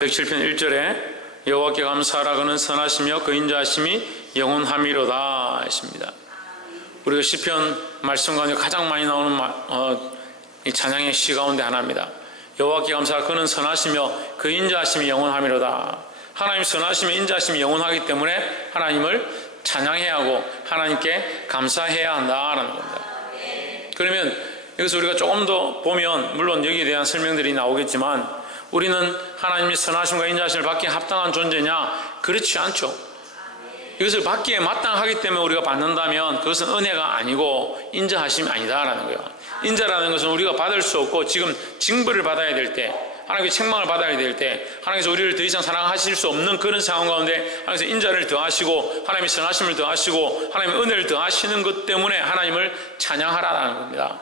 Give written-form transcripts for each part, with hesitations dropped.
107편 1절에 여호와께 감사하라. 그는 선하시며 그 인자하심이 영원함이로다 했습니다. 우리가 시편 말씀 가운데 가장 많이 나오는 이 찬양의 시 가운데 하나입니다. 여호와께 감사하라. 그는 선하시며 그 인자하심이 영원함이로다. 하나님 선하시며 인자하심이 영원하기 때문에 하나님을 찬양해야 하고 하나님께 감사해야 한다라는 겁니다. 그러면 여기서 우리가 조금 더 보면 물론 여기에 대한 설명들이 나오겠지만 우리는 하나님의 선하심과 인자하심을 받기에 합당한 존재냐? 그렇지 않죠. 이것을 받기에 마땅하기 때문에 우리가 받는다면 그것은 은혜가 아니고 인자하심이 아니다라는 거예요. 인자라는 것은 우리가 받을 수 없고 지금 징벌을 받아야 될 때, 하나님의 책망을 받아야 될 때, 하나님께서 우리를 더 이상 사랑하실 수 없는 그런 상황 가운데 하나님께서 인자를 더하시고 하나님의 선하심을 더하시고 하나님의 은혜를 더하시는 것 때문에 하나님을 찬양하라는 겁니다.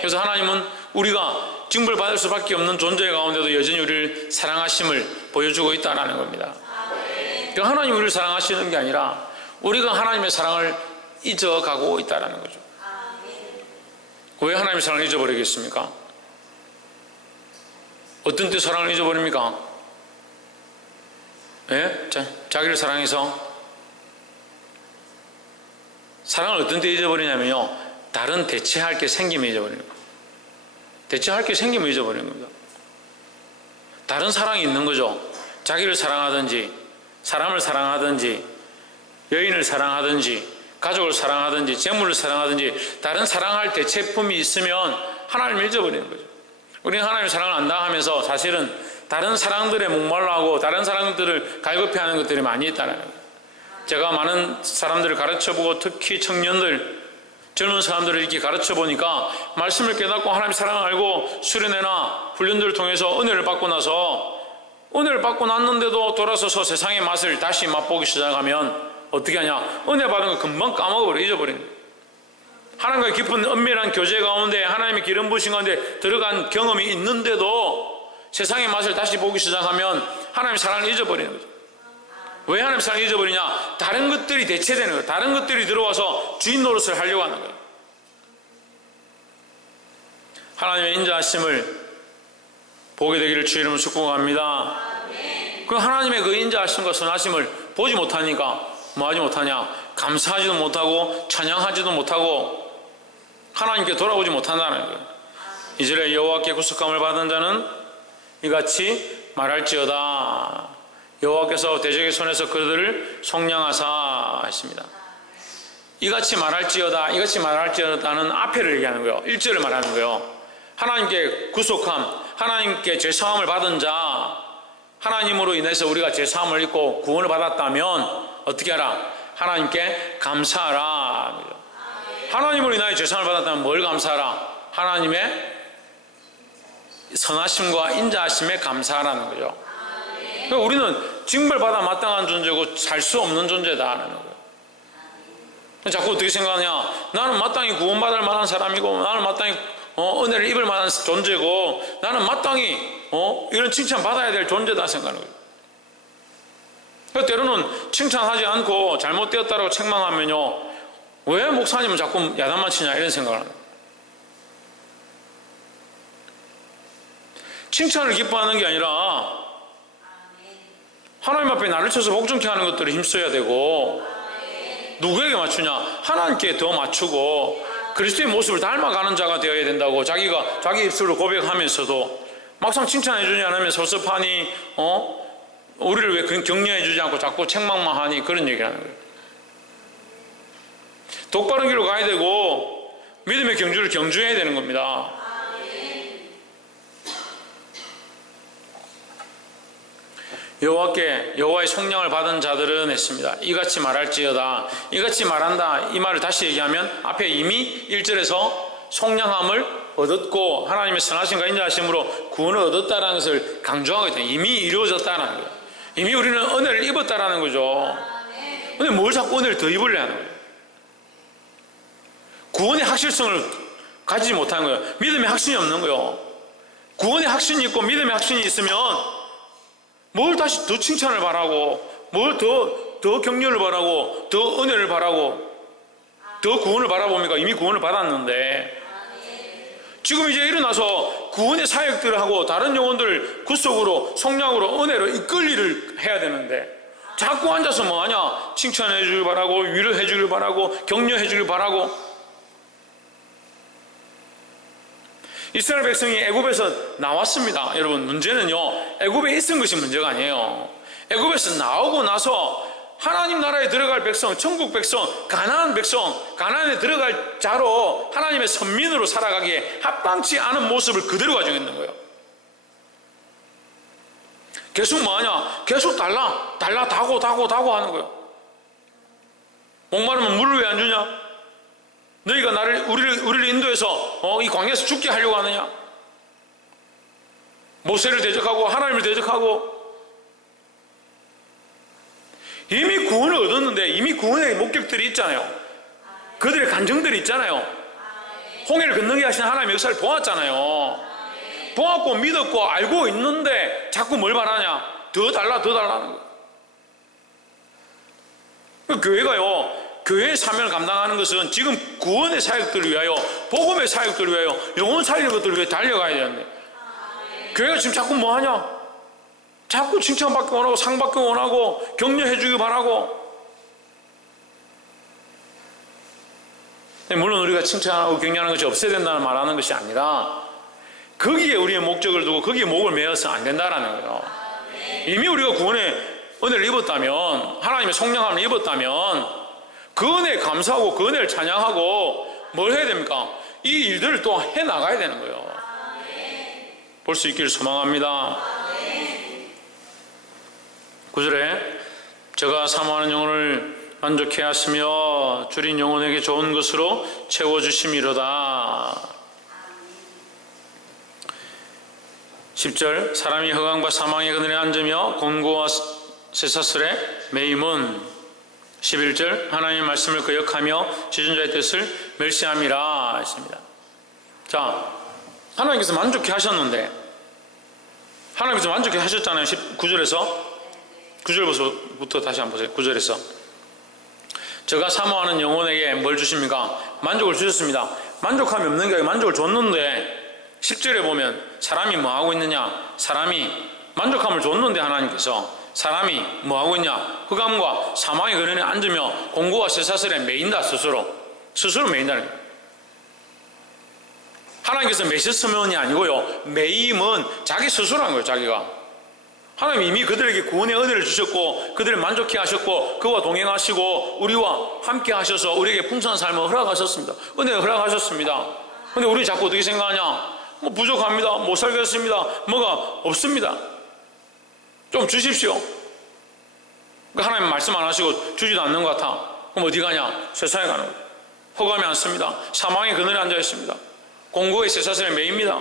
그래서 하나님은 우리가 징벌 받을 수밖에 없는 존재 가운데도 여전히 우리를 사랑하심을 보여주고 있다는 겁니다. 그러니까 하나님이 우리를 사랑하시는 게 아니라 우리가 하나님의 사랑을 잊어가고 있다는 거죠. 왜 하나님의 사랑을 잊어버리겠습니까? 어떤 때 사랑을 잊어버립니까? 예? 자기를 사랑해서 사랑을 어떤 때 잊어버리냐면요, 다른 대체할 게 생기면 잊어버리는 거예요. 대체할 게 생기면 잊어버리는 겁니다. 다른 사랑이 있는 거죠. 자기를 사랑하든지 사람을 사랑하든지 여인을 사랑하든지 가족을 사랑하든지 재물을 사랑하든지 다른 사랑할 대체품이 있으면 하나님을 잊어버리는 거죠. 우리는 하나님의 사랑을 안다 하면서 사실은 다른 사랑들에 목말라 하고 다른 사랑들을 갈급해하는 것들이 많이 있다는 거예요. 제가 많은 사람들을 가르쳐보고 특히 청년들, 젊은 사람들을 이렇게 가르쳐 보니까 말씀을 깨닫고 하나님의 사랑을 알고 수련회나 훈련들을 통해서 은혜를 받고 나서 은혜를 받고 났는데도 돌아서서 세상의 맛을 다시 맛보기 시작하면 어떻게 하냐? 은혜 받은 거 금방 까먹어버려, 잊어버리는 거예요. 하나님과의 깊은 은밀한 교제 가운데 하나님의 기름 부으신 가운데 들어간 경험이 있는데도 세상의 맛을 다시 보기 시작하면 하나님의 사랑을 잊어버리는 거죠. 왜 하나님의 사랑을 잊어버리냐? 다른 것들이 대체되는 거예요. 다른 것들이 들어와서 주인 노릇을 하려고 하는 거예요. 하나님의 인자하심을 보게 되기를 주 이름으로 축복합니다. 그 하나님의 그 인자하심과 선하심을 보지 못하니까 뭐 하지 못하냐? 감사하지도 못하고 찬양하지도 못하고 하나님께 돌아오지 못한다는 거예요. 이스라엘 여호와께 구속함을 받은 자는 이같이 말할지어다. 여호와께서 대적의 손에서 그들을 속량하사 했습니다. 이같이 말할지어다, 이같이 말할지어다는 앞에를 얘기하는 거예요. 1절을 말하는 거예요. 하나님께 구속함, 하나님께 죄사함을 받은 자, 하나님으로 인해서 우리가 죄사함을 입고 구원을 받았다면 어떻게 하라? 하나님께 감사하라. 하나님으로 인하여 죄사함을 받았다면 뭘 감사하라? 하나님의 선하심과 인자하심에 감사하라는 거죠. 그러니까 우리는 징벌받아 마땅한 존재고 살 수 없는 존재다라는 거예요. 자꾸 어떻게 생각하냐? 나는 마땅히 구원받을 만한 사람이고 나는 마땅히 은혜를 입을 만한 존재고 나는 마땅히 이런 칭찬 받아야 될 존재다 생각하는 거예요. 그러니까 때로는 칭찬하지 않고 잘못되었다고 책망하면요, 왜 목사님은 자꾸 야단만 치냐 이런 생각을 하는 거예요. 칭찬을 기뻐하는 게 아니라 하나님 앞에 나를 쳐서 복종케 하는 것들을 힘써야 되고, 누구에게 맞추냐? 하나님께 더 맞추고 그리스도의 모습을 닮아가는 자가 되어야 된다고 자기가 자기 입술로 고백하면서도 막상 칭찬해 주지 않으면 섭섭하니 우리를 왜 격려해 주지 않고 자꾸 책망만 하니 그런 얘기를 하는 거예요. 똑바른 길로 가야 되고 믿음의 경주를 경주해야 되는 겁니다. 여호와의 속량을 받은 자들은 했습니다. 이같이 말할지어다. 이같이 말한다. 이 말을 다시 얘기하면 앞에 이미 1절에서 속량함을 얻었고 하나님의 선하심과 인자하심으로 구원을 얻었다는 것을 강조하고 있다. 이미 이루어졌다는 거예요. 이미 우리는 은혜를 입었다는 거죠. 근데 뭘 자꾸 은혜를 더 입으려 하는 거예요? 구원의 확실성을 가지지 못하는 거예요. 믿음의 확신이 없는 거예요. 구원의 확신이 있고 믿음의 확신이 있으면 뭘 다시 더 칭찬을 바라고 뭘 더 격려를 바라고 더 은혜를 바라고 더 구원을 바라봅니까? 이미 구원을 받았는데 지금 이제 일어나서 구원의 사역들을 하고 다른 영혼들 구속으로 성령으로 은혜로 이끌 일을 해야 되는데 자꾸 앉아서 뭐하냐? 칭찬해 주길 바라고, 위로해 주길 바라고, 격려해 주길 바라고. 이스라엘 백성이 애굽에서 나왔습니다. 여러분, 문제는요, 애굽에 있은 것이 문제가 아니에요. 애굽에서 나오고 나서 하나님 나라에 들어갈 백성, 천국 백성, 가나안 백성, 가나안에 들어갈 자로 하나님의 선민으로 살아가기에 합당치 않은 모습을 그대로 가지고 있는 거예요. 계속 뭐하냐? 계속 달라 다고 하는 거예요. 목마르면 물을 왜 안 주냐? 너희가 우리를 인도해서 이 광야에서 죽게 하려고 하느냐? 모세를 대적하고 하나님을 대적하고. 이미 구원을 얻었는데 이미 구원의 목격들이 있잖아요. 그들의 간증들이 있잖아요. 홍해를 건너게 하신 하나님의 역사를 보았잖아요. 보았고 믿었고 알고 있는데 자꾸 뭘 바라냐? 더 달라는 거예요. 교회가요, 교회의 사명을 감당하는 것은 지금 구원의 사역들을 위하여, 복음의 사역들을 위하여, 영혼 살리는 것들을 위해 달려가야 되는데 교회가 지금 자꾸 뭐하냐? 자꾸 칭찬받기 원하고 상받기 원하고 격려해 주기 바라고. 물론 우리가 칭찬하고 격려하는 것이 없어야 된다는 말하는 것이 아니라 거기에 우리의 목적을 두고 거기에 목을 매어서 안 된다라는 거예요. 이미 우리가 구원의 은혜를 입었다면, 하나님의 성령함을 입었다면 그 은혜에 감사하고 그 은혜를 찬양하고 뭘 해야 됩니까? 이 일들을 또 해나가야 되는 거예요. 볼 수 있기를 소망합니다. 9절에 저가 사모하는 영혼을 만족해 하시며 줄인 영혼에게 좋은 것으로 채워주심이로다. 10절 사람이 허강과 사망의 그늘에 앉으며 곤고와 쇠사슬에 매임은 11절 하나님의 말씀을 거역하며 지존자의 뜻을 멸시함이라 했습니다. 자, 하나님께서 만족해 하셨는데, 하나님께서 만족해 하셨잖아요. 9절부터 다시 한번 보세요. 9절에서 저가 사모하는 영혼에게 뭘 주십니까? 만족을 주셨습니다. 만족함이 없는 게 아니라 만족을 줬는데 10절에 보면 사람이 뭐하고 있느냐? 사람이 만족함을 줬는데 하나님께서 사람이 뭐하고 있냐? 흑암과 사망의 그늘에 앉으며 공고와 쇠사슬에 매인다. 스스로 매인다는 거예요. 하나님께서 매셨으면이 아니고요, 매임은 자기 스스로 한 거예요. 자기가. 하나님 이미 그들에게 구원의 은혜를 주셨고 그들을 만족해 하셨고 그와 동행하시고 우리와 함께 하셔서 우리에게 풍성한 삶을 허락하셨습니다. 은혜를 허락하셨습니다. 근데 우리 자꾸 어떻게 생각하냐? 뭐 부족합니다. 못 살겠습니다. 뭐가 없습니다. 좀 주십시오. 하나님 말씀 안 하시고 주지도 않는 것 같아. 그럼 어디 가냐? 세상에 가는 거예요. 허감이 않습니다. 사망의 그늘에 앉아 있습니다. 공고의 쇠사슬에 매입니다.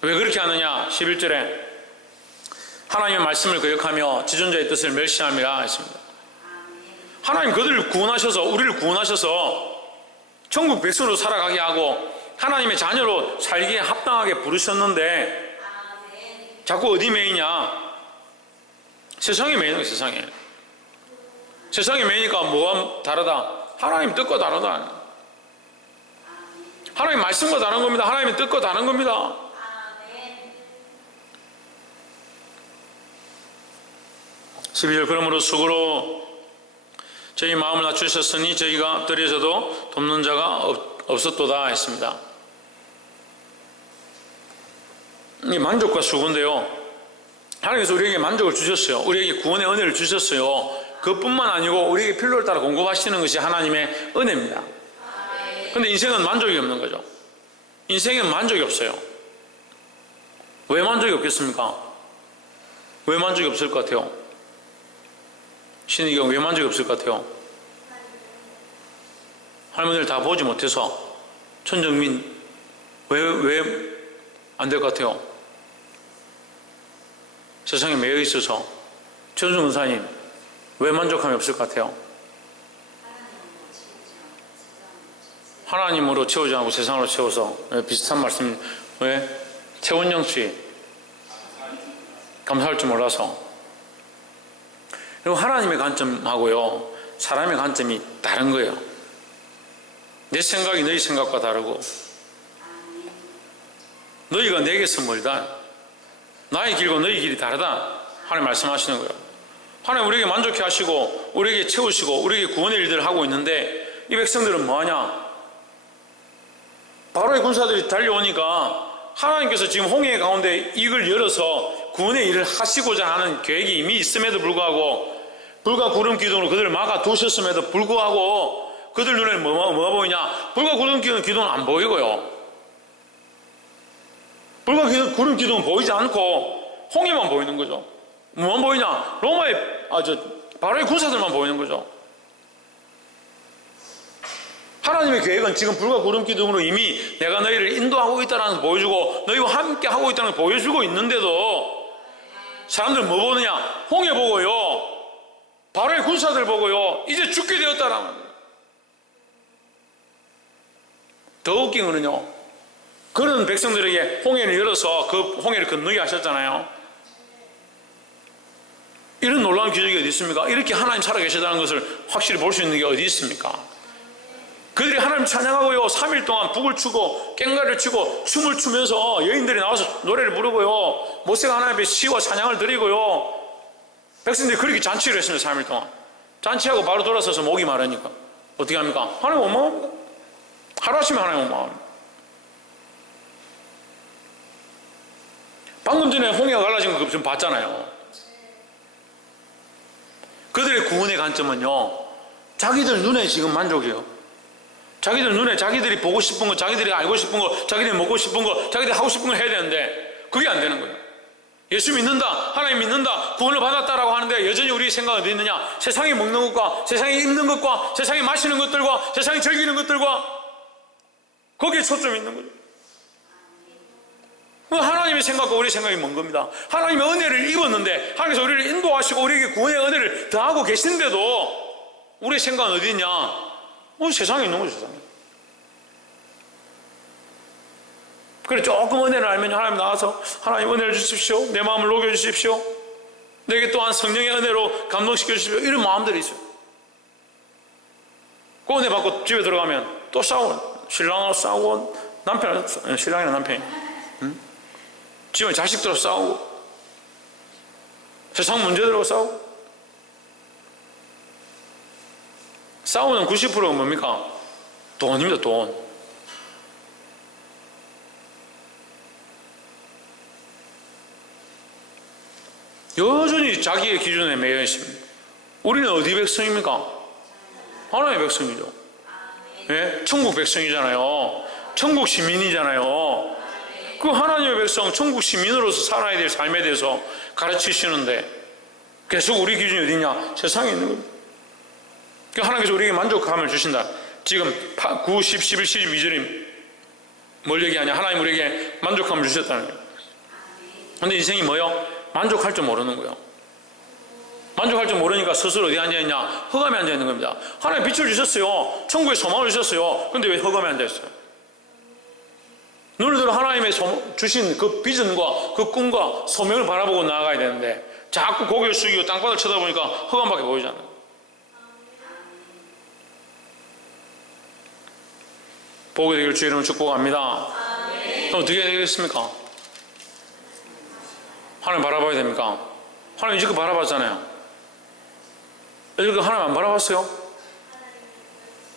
왜 그렇게 하느냐? 11절에 하나님의 말씀을 거역하며 지존자의 뜻을 멸시함이라 했습니다. 하나님 그들을 구원하셔서, 우리를 구원하셔서 천국 백성으로 살아가게 하고 하나님의 자녀로 살기에 합당하게 부르셨는데 자꾸 어디 매이냐? 세상에 매이는 거예요. 세상에 매이니까 뭐가 다르다? 하나님 뜻과 다르다. 하나님 말씀과 다른 겁니다. 하나님의 뜻과 다른 겁니다. 12절 그러므로 수고로 저희 마음을 낮추셨으니 저희가 엎드려져도 돕는 자가 없었도다 했습니다. 이 만족과 수고인데요, 하나님께서 우리에게 만족을 주셨어요. 우리에게 구원의 은혜를 주셨어요. 그뿐만 아니고 우리에게 필요를 따라 공급하시는 것이 하나님의 은혜입니다. 그런데 인생은 만족이 없는 거죠. 인생에는 만족이 없어요. 왜 만족이 없겠습니까? 왜 만족이 없을 것 같아요? 신의경 왜 만족이 없을 것 같아요? 할머니를 다 보지 못해서. 천정민 왜 안 될 것 같아요? 세상에 매여 있어서. 최준성 권사님 왜 만족함이 없을 것 같아요? 하나님으로 채우지 않고 세상으로 채워서. 비슷한 말씀. 왜? 최원영 씨 감사할 줄 몰라서. 그리고 하나님의 관점하고요, 사람의 관점이 다른 거예요. 내 생각이 너희 생각과 다르고 너희가 내게서 멀다. 나의 길과 너희 길이 다르다. 하나님 말씀하시는 거예요. 하나님 우리에게 만족해 하시고 우리에게 채우시고 우리에게 구원의 일들을 하고 있는데 이 백성들은 뭐하냐? 바로의 군사들이 달려오니까 하나님께서 지금 홍해 가운데 이걸 열어서 구원의 일을 하시고자 하는 계획이 이미 있음에도 불구하고 불과 구름 기둥으로 그들을 막아 두셨음에도 불구하고 그들 눈에 뭐가 보이냐? 불과 구름 기둥은 안 보이고요. 불과 구름 기둥은 보이지 않고 홍해만 보이는 거죠. 뭐만 보이냐? 로마의 바로의 군사들만 보이는 거죠. 하나님의 계획은 지금 불과 구름 기둥으로 이미 내가 너희를 인도하고 있다는 걸 보여주고 너희와 함께 하고 있다는 걸 보여주고 있는데도 사람들은 뭐 보느냐? 홍해 보고요, 바로의 군사들 보고요, 이제 죽게 되었다라는 거예요. 더 웃긴 거는요, 그런 백성들에게 홍해를 열어서 그 홍해를 건너게 하셨잖아요. 이런 놀라운 기적이 어디 있습니까? 이렇게 하나님 살아계시다는 것을 확실히 볼 수 있는 게 어디 있습니까? 그들이 하나님 찬양하고요, 3일 동안 북을 추고 꽹과를 추고 춤을 추면서 여인들이 나와서 노래를 부르고요, 모세가 하나님 앞에 시와 찬양을 드리고요, 백성들이 그렇게 잔치를 했습니다. 3일 동안 잔치하고 바로 돌아서서 목이 마르니까 어떻게 합니까? 하나님 원망합니다. 하루아침에 하나님 원망합니다. 방금 전에 홍해가 갈라진 거 좀 봤잖아요. 그들의 구원의 관점은요, 자기들 눈에 지금 만족이에요. 자기들 눈에 자기들이 보고 싶은 거, 자기들이 알고 싶은 거, 자기들이 먹고 싶은 거, 자기들이 하고 싶은 거 해야 되는데 그게 안 되는 거예요. 예수 믿는다, 하나님 믿는다, 구원을 받았다라고 하는데 여전히 우리 생각은 어디 있느냐? 세상이 먹는 것과 세상이 입는 것과 세상이 마시는 것들과 세상이 즐기는 것들과 거기에 초점이 있는 거죠. 하나님의 생각과 우리의 생각이 먼 겁니다. 하나님의 은혜를 입었는데 하나님께서 우리를 인도하시고 우리에게 구원의 은혜를 더하고 계신데도 우리의 생각은 어디 있냐? 세상에 있는 거죠. 세상에. 그래 조금 은혜를 알면 하나님 나와서 하나님 은혜를 주십시오, 내 마음을 녹여주십시오, 내게 또한 성령의 은혜로 감동시켜 주십시오, 이런 마음들이 있어요. 그 은혜 받고 집에 들어가면 또 싸우고, 신랑하고 싸우고, 신랑이랑 남편이 집에 자식들하고 싸우고, 세상 문제들하고 싸우고. 싸우는 90%가 뭡니까? 돈입니다. 돈. 여전히 자기의 기준에 매여 있습니다. 우리는 어디 백성입니까? 하나님의 백성이죠. 예? 천국 백성이잖아요. 천국 시민이잖아요. 그 하나님의 백성, 천국 시민으로서 살아야 될 삶에 대해서 가르치시는데 계속 우리 기준이 어디냐? 세상에 있는 겁니다. 하나님께서 우리에게 만족감을 주신다. 지금 9, 10, 11, 12절이 뭘 얘기하냐? 하나님 우리에게 만족감을 주셨다는 거예요. 근데 인생이 뭐요? 만족할 줄 모르는 거예요. 만족할 줄 모르니까 스스로 어디 앉아있냐? 허감에 앉아있는 겁니다. 하나님 빛을 주셨어요. 천국에 소망을 주셨어요. 근데 왜 허감에 앉아있어요? 눈을 들어 하나님의 주신 그 비전과 그 꿈과 소명을 바라보고 나아가야 되는데 자꾸 고개를 숙이고 땅바닥을 쳐다보니까 허감밖에 보이지 않아요. 보게 되길 주의 이름으로 축복합니다. 그럼 어떻게 해야 되겠습니까? 하나님 바라봐야 됩니까? 하나님 이제껏 바라봤잖아요. 이제껏 하나님 안 바라봤어요?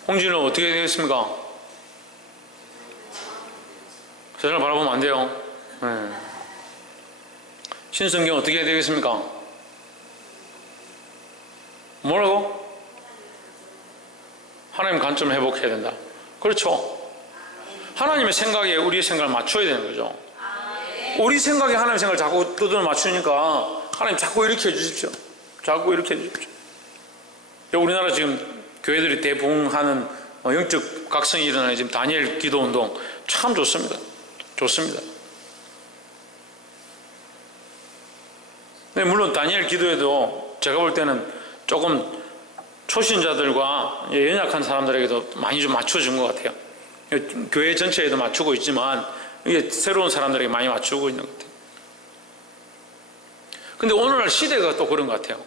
홍진은 어떻게 해야 되겠습니까? 세상을 바라보면 안 돼요. 네. 신성경 어떻게 해야 되겠습니까? 뭐라고? 하나님 관점을 회복해야 된다. 그렇죠. 하나님의 생각에 우리의 생각을 맞춰야 되는 거죠. 우리 생각에 하나님의 생각을 자꾸 두드려 맞추니까 하나님 자꾸 이렇게 해주십시오. 자꾸 이렇게 해주십시오. 우리나라 지금 교회들이 대부흥하는 영적 각성이 일어나는 지금 다니엘 기도운동 참 좋습니다. 좋습니다. 네, 물론 다니엘 기도에도 제가 볼 때는 조금 초신자들과 연약한 사람들에게도 많이 좀 맞춰준 것 같아요. 교회 전체에도 맞추고 있지만 이게 새로운 사람들에게 많이 맞추고 있는 것 같아요. 근데 오늘날 시대가 또 그런 것 같아요.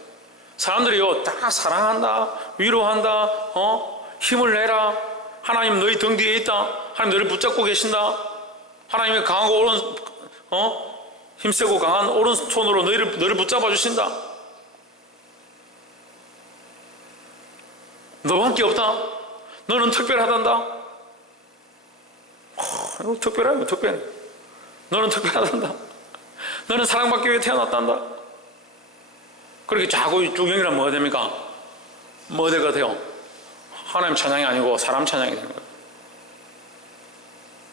사람들이요 다 사랑한다, 위로한다, 힘을 내라, 하나님 너희 등 뒤에 있다, 하나님 너를 붙잡고 계신다, 하나님의 강하고 힘세고 강한 오른손으로 너를 붙잡아 주신다. 너밖에 없다. 너는 특별하단다. 특별하고 특별해. 너는 특별하단다. 너는 사랑받기 위해 태어났단다. 그렇게 자꾸 쭉 연결하면 뭐가 됩니까? 뭐가 돼요? 하나님 찬양이 아니고 사람 찬양이 되는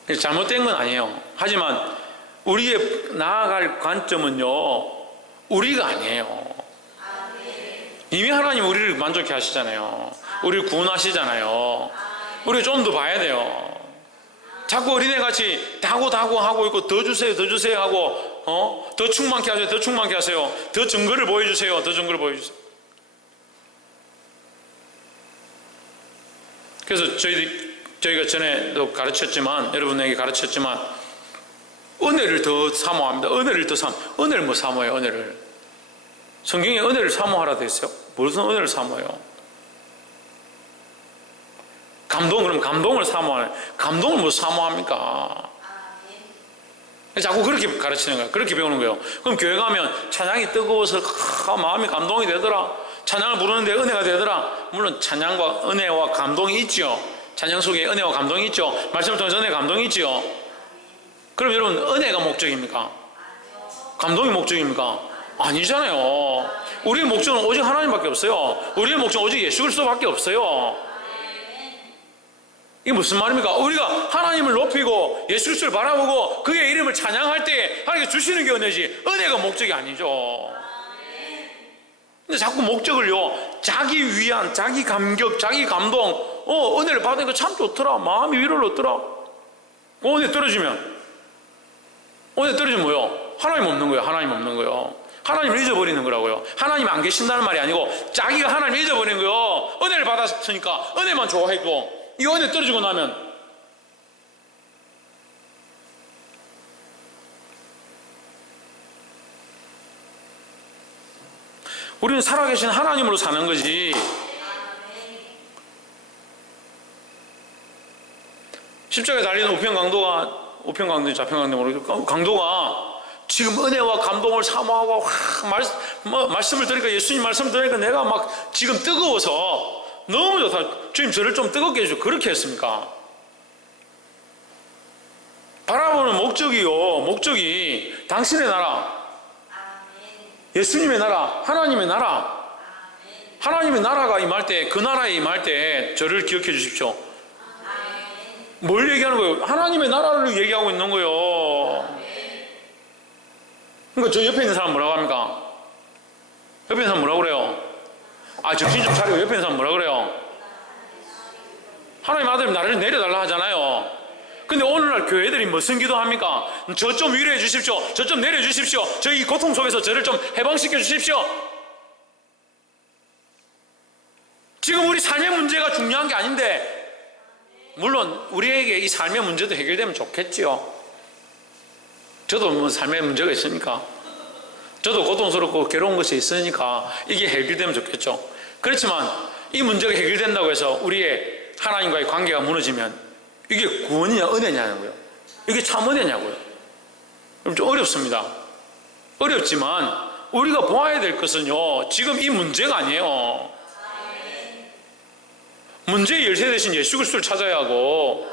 거예요. 잘못된 건 아니에요. 하지만 우리의 나아갈 관점은요, 우리가 아니에요. 이미 하나님 우리를 만족해 하시잖아요. 우리를 구원하시잖아요. 우리가 좀 더 봐야 돼요. 자꾸 어린애같이 다고 하고 있고 더 주세요 하고 더 충만케 하세요. 더 충만케 하세요. 더 증거를 보여주세요. 더 증거를 보여주세요. 그래서 저희가 전에도 가르쳤지만, 여러분에게 가르쳤지만, 은혜를 더 사모합니다. 은혜를 뭐 사모해요? 은혜를. 성경에 은혜를 사모하라 되어 있어요. 무슨 은혜를 사모해요? 그럼 감동을 사모하네. 감동을 뭐 사모합니까? 자꾸 그렇게 가르치는 거예요. 그렇게 배우는 거예요. 그럼 교회 가면 찬양이 뜨거워서 마음이 감동이 되더라. 찬양을 부르는데 은혜가 되더라. 물론 찬양과 은혜와 감동이 있죠. 찬양 속에 은혜와 감동이 있죠. 말씀을 통해서 은혜와 감동이 있죠. 그럼 여러분, 은혜가 목적입니까? 감동이 목적입니까? 아니잖아요. 우리의 목적은 오직 하나님밖에 없어요. 우리의 목적은 오직 예수 그리스도밖에 없어요. 이게 무슨 말입니까? 우리가 하나님을 높이고 예수 그리스도를 바라보고 그의 이름을 찬양할 때 하나님께 주시는 게 은혜지, 은혜가 목적이 아니죠. 근데 자꾸 목적을요, 자기 위안, 자기 감격, 자기 감동, 은혜를 받으니까 참 좋더라. 마음이 위로를 얻더라. 은혜 떨어지면 뭐요? 하나님 없는 거예요. 하나님 없는 거예요. 하나님을 잊어버리는 거라고요. 하나님 안 계신다는 말이 아니고 자기가 하나님을 잊어버리는 거예요. 은혜를 받았으니까 은혜만 좋아했고, 이 은혜 떨어지고 나면 우리는 살아계신 하나님으로 사는 거지. 십자가에 달리는 우편강도인지 좌편강도 모르겠고, 강도가 지금 은혜와 감동을 사모하고 말씀을 들으니까, 예수님 말씀을 들으니까 내가 막 지금 뜨거워서 너무 좋다. 주님 저를 좀 뜨겁게 해주세요. 그렇게 했습니까? 바라보는 목적이 당신의 나라, 예수님의 나라, 하나님의 나라. 하나님의 나라가 임할 때, 그 나라에 임할 때 저를 기억해 주십시오. 뭘 얘기하는 거예요? 하나님의 나라를 얘기하고 있는 거예요. 그러니까 저 옆에 있는 사람 뭐라고 합니까? 옆에 있는 사람 뭐라고 그래요? 정신 좀 차리고 옆에 있는 사람 뭐라고 그래요? 하나님 아들 나를 내려달라 하잖아요. 근데 오늘날 교회들이 무슨 기도합니까? 저 좀 위로해 주십시오. 저 좀 내려 주십시오. 저 이 고통 속에서 저를 좀 해방시켜 주십시오. 지금 우리 삶의 문제가 중요한 게 아닌데, 물론 우리에게 이 삶의 문제도 해결되면 좋겠지요. 저도 뭐 삶의 문제가 있으니까, 저도 고통스럽고 괴로운 것이 있으니까 이게 해결되면 좋겠죠. 그렇지만 이 문제가 해결된다고 해서 우리의 하나님과의 관계가 무너지면 이게 구원이냐 은혜냐는 거예요. 이게 참 은혜냐고요. 그럼 좀 어렵습니다. 어렵지만 우리가 보아야 될 것은요, 지금 이 문제가 아니에요. 문제의 열쇠 대신 예수 그리스도를 찾아야 하고,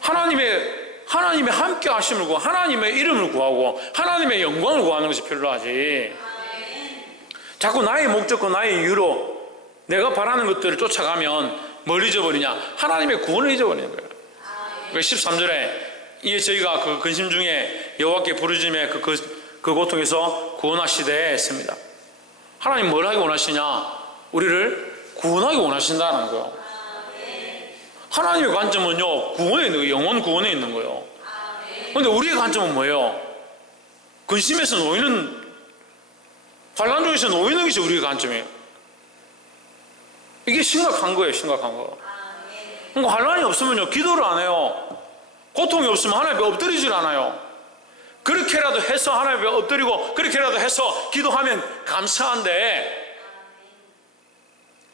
하나님의 함께 하심을 구하고, 하나님의 이름을 구하고, 하나님의 영광을 구하는 것이 필요하지. 자꾸 나의 목적과 나의 이유로 내가 바라는 것들을 쫓아가면 뭘 잊어버리냐? 하나님의 구원을 잊어버리는 거예요. 13절에 이게 저희가 그 근심 중에 여호와께 부르짖음에 그 고통에서 구원하시되 했습니다. 하나님 뭘 하기 원하시냐? 우리를 구원하기 원하신다는 거예요. 하나님의 관점은요, 구원에 있는 거예요. 영원 구원에 있는 거예요. 그런데 우리의 관점은 뭐예요? 근심에서 놓이는, 환난 중에서 놓이는 것이 우리의 관점이에요. 이게 심각한 거예요. 심각한 거. 그러니까 환난이 없으면요, 기도를 안 해요. 고통이 없으면 하나님 앞에 엎드리질 않아요. 그렇게라도 해서 하나님 앞에 엎드리고, 그렇게라도 해서 기도하면 감사한데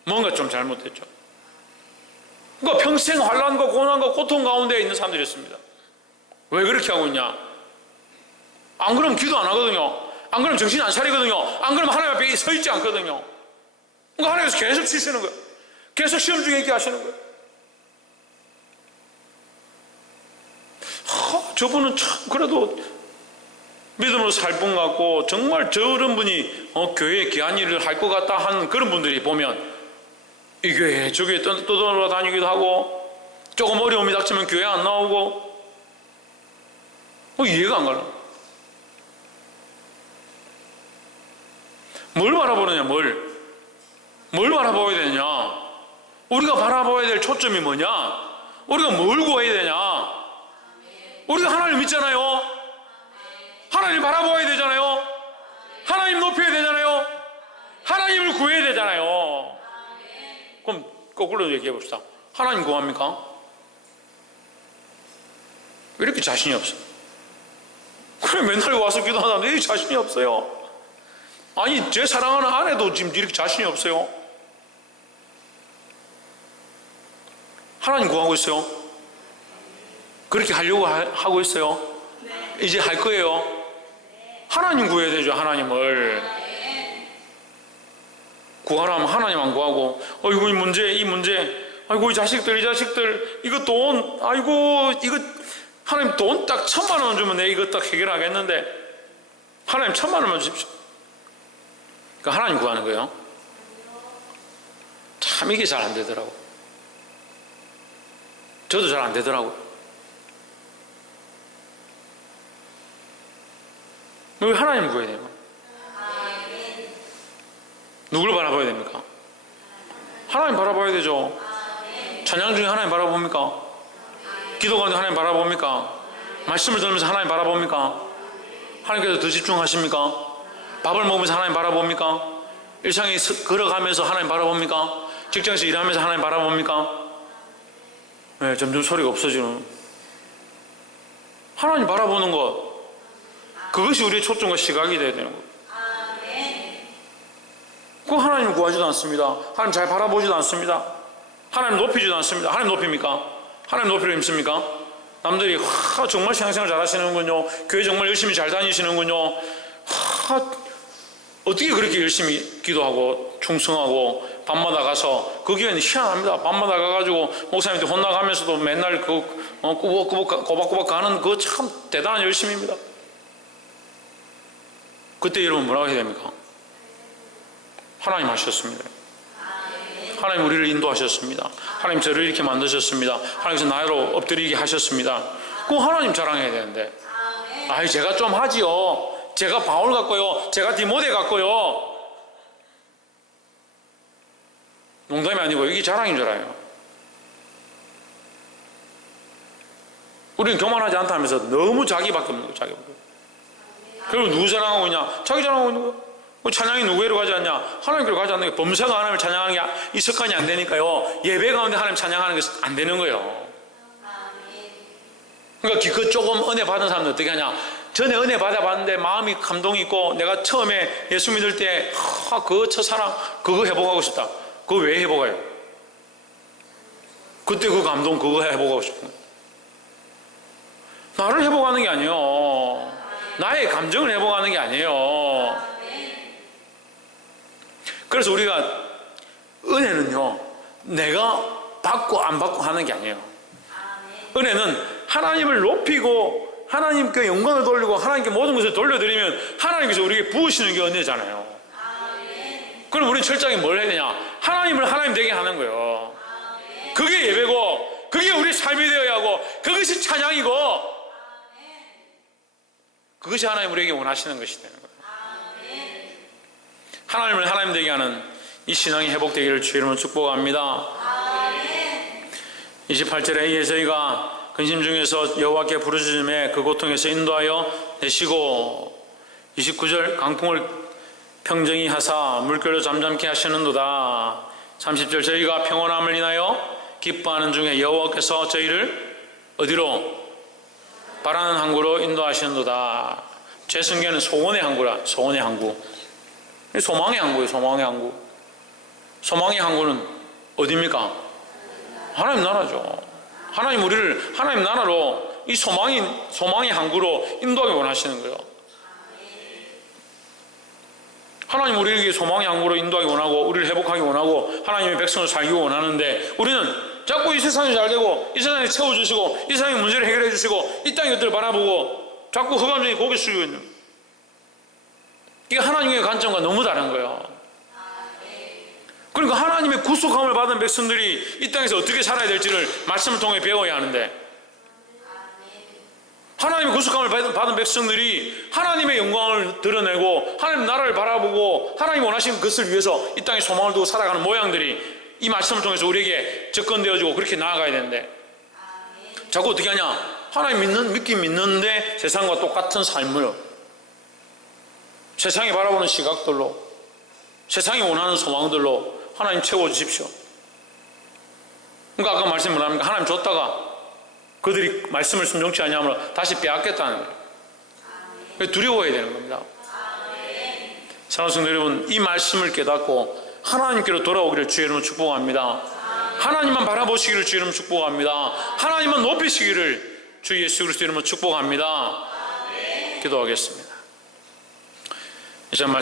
뭔가 좀 잘못됐죠. 그러니까 평생 환난과 고난과 고통 가운데 있는 사람들이었습니다. 왜 그렇게 하고 있냐? 안 그러면 기도 안 하거든요. 안 그러면 정신이 안 차리거든요. 안 그러면 하나님 앞에 서 있지 않거든요. 그러니까 하나님께서 계속 치시는 거예요. 계속 시험 중에 있게 하시는 거예요. 저분은 참 그래도 믿음으로 살 분 같고 정말 저런 분이 교회에 귀한 일을 할 것 같다 하는 그런 분들이 보면 이 교회 저 교회 떠돌아다니기도 하고 조금 어려움이 닥치면 교회 안 나오고 이해가 안 가요. 뭘 바라보느냐, 뭘 바라봐야 되냐? 우리가 바라봐야 될 초점이 뭐냐? 우리가 뭘 구해야 되냐? 우리가 하나님 믿잖아요. 하나님 바라봐야 되잖아요. 하나님 높여야 되잖아요. 하나님을 구해야 되잖아요. 그럼 거꾸로 얘기해 봅시다. 하나님 구합니까? 왜 이렇게 자신이 없어? 그래 맨날 와서 기도하다 왜 자신이 없어요? 아니 제 사랑하는 아내도 지금 이렇게 자신이 없어요. 하나님 구하고 있어요. 그렇게 하려고 하고 있어요. 이제 할 거예요. 하나님 구해야 되죠. 하나님을 구하라면 하나님 안 구하고 이거 이 문제 아이고 이 자식들 이거 돈 아이고 이거 하나님 돈 딱 1,000만 원 주면 내가 이거 딱 해결하겠는데 하나님 1,000만 원만 주십시오. 그러니까 하나님 구하는 거예요. 참 이게 잘 안 되더라고. 저도 잘 안 되더라고요. 왜 하나님 구해야 돼요? 누굴 바라봐야 됩니까? 하나님 바라봐야 되죠. 찬양 중에 하나님 바라봅니까? 기도 가운데 하나님 바라봅니까? 말씀을 들으면서 하나님 바라봅니까? 하나님께서 더 집중하십니까? 밥을 먹으면서 하나님 바라봅니까? 일상에 걸어가면서 하나님 바라봅니까? 직장에서 일하면서 하나님 바라봅니까? 네, 점점 소리가 없어지는 하나님 바라보는 것, 그것이 우리의 초점과 시각이 되어야 되는 것. 그 하나님 구하지도 않습니다. 하나님 잘 바라보지도 않습니다. 하나님 높이지도 않습니다. 하나님 높입니까? 하나님 높이려 힘씁니까? 남들이 정말 신앙생활 잘 하시는군요. 교회 정말 열심히 잘 다니시는군요. 어떻게 그렇게 열심히 기도하고 충성하고 밤마다 가서 그 교회는 희한합니다. 밤마다 가가지고 목사님한테 혼나가면서도 맨날 꼬박꼬박 가는 그거 참 대단한 열심입니다. 그때 여러분 뭐라고 해야 됩니까? 하나님 하셨습니다. 하나님 우리를 인도하셨습니다. 하나님 저를 이렇게 만드셨습니다. 하나님께서 나로 엎드리게 하셨습니다. 그거 하나님 자랑해야 되는데 제가 좀 하지요. 제가 바울 같고요. 제가 디모데 같고요. 농담이 아니고 이게 자랑인 줄 알아요. 우리는 교만하지 않다 하면서 너무 자기밖에 없는 거예요. 자기밖에. 그리고 누구 자랑하고 있냐? 자기 자랑하고 있는 거예요. 찬양이 누구에로 가지 않냐? 하나님께로 가지 않는 게 범사가 하나님을 찬양하는 게 이 습관이 안 되니까요. 예배 가운데 하나님 찬양하는 게 안 되는 거예요. 그러니까 그 조금 은혜 받은 사람들 어떻게 하냐? 전에 은혜 받아봤는데 마음이 감동이 있고 내가 처음에 예수 믿을 때 그 첫사랑 그거 회복하고 싶다. 그거 왜 회복해요? 그때 그 감동 그거 회복하고 싶은 거예요. 나를 회복하는 게 아니에요. 나의 감정을 회복하는 게 아니에요. 그래서 우리가 은혜는요 내가 받고 안 받고 하는 게 아니에요. 은혜는 하나님을 높이고 하나님께 영광을 돌리고 하나님께 모든 것을 돌려드리면 하나님께서 우리에게 부으시는 게 은혜잖아요. 그럼 우리는 철저하게 뭘 해야 되냐? 하나님을 하나님 되게 하는 거예요. 그게 예배고 그게 우리 삶이 되어야 하고 그것이 찬양이고 그것이 하나님 우리에게 원하시는 것이 되는 거예요. 하나님을 하나님 되게 하는 이 신앙이 회복되기를 주의 이름으로 축복합니다. 28절에 저희가 근심 중에서 여호와께 부르짖음에 그 고통에서 인도하여 내시고 29절 강풍을 평정히 하사 물결을 잠잠케 하시는도다. 30절 저희가 평온함을 인하여 기뻐하는 중에 여호와께서 저희를 어디로? 바라는 항구로 인도하시는도다. 제 성경에는 소원의 항구라. 소원의 항구. 소망의 항구예요. 소망의 항구. 소망의 항구는 어디입니까? 하나님 나라죠. 하나님 우리를 하나님 나라로 이 소망의 항구로 인도하기 원하시는 거예요. 하나님 우리에게 소망의 항구로 인도하기 원하고 우리를 회복하기 원하고 하나님의 백성을 살기 원하는데 우리는 자꾸 이 세상이 잘 되고 이 세상이 채워주시고 이 세상의 문제를 해결해 주시고 이 땅의 것들을 바라보고 자꾸 흑암중에 고개 숙이고 있는, 이게 하나님의 관점과 너무 다른 거예요. 그러니까 하나님의 구속함을 받은 백성들이 이 땅에서 어떻게 살아야 될지를 말씀을 통해 배워야 하는데, 하나님의 구속함을 받은 백성들이 하나님의 영광을 드러내고 하나님 나라를 바라보고 하나님 원하시는 것을 위해서 이 땅에 소망을 두고 살아가는 모양들이 이 말씀을 통해서 우리에게 접근되어지고 그렇게 나아가야 되는데, 자꾸 어떻게 하냐, 하나님 믿긴 믿는데 세상과 똑같은 삶을 세상이 바라보는 시각들로, 세상이 원하는 소망들로 하나님 채워주십시오. 그러니까 아까 말씀 뭐랍니까? 하나님 줬다가 그들이 말씀을 순종치 않냐면 다시 빼앗겠다는 거예요. 두려워해야 되는 겁니다. 사랑하는 성도 여러분, 이 말씀을 깨닫고 하나님께로 돌아오기를 주의 이름으로 축복합니다. 하나님만 바라보시기를 주의 이름으로 축복합니다. 하나님만 높이시기를 주 예수 그리스도 이름으로 축복합니다. 기도하겠습니다. 이제 말씀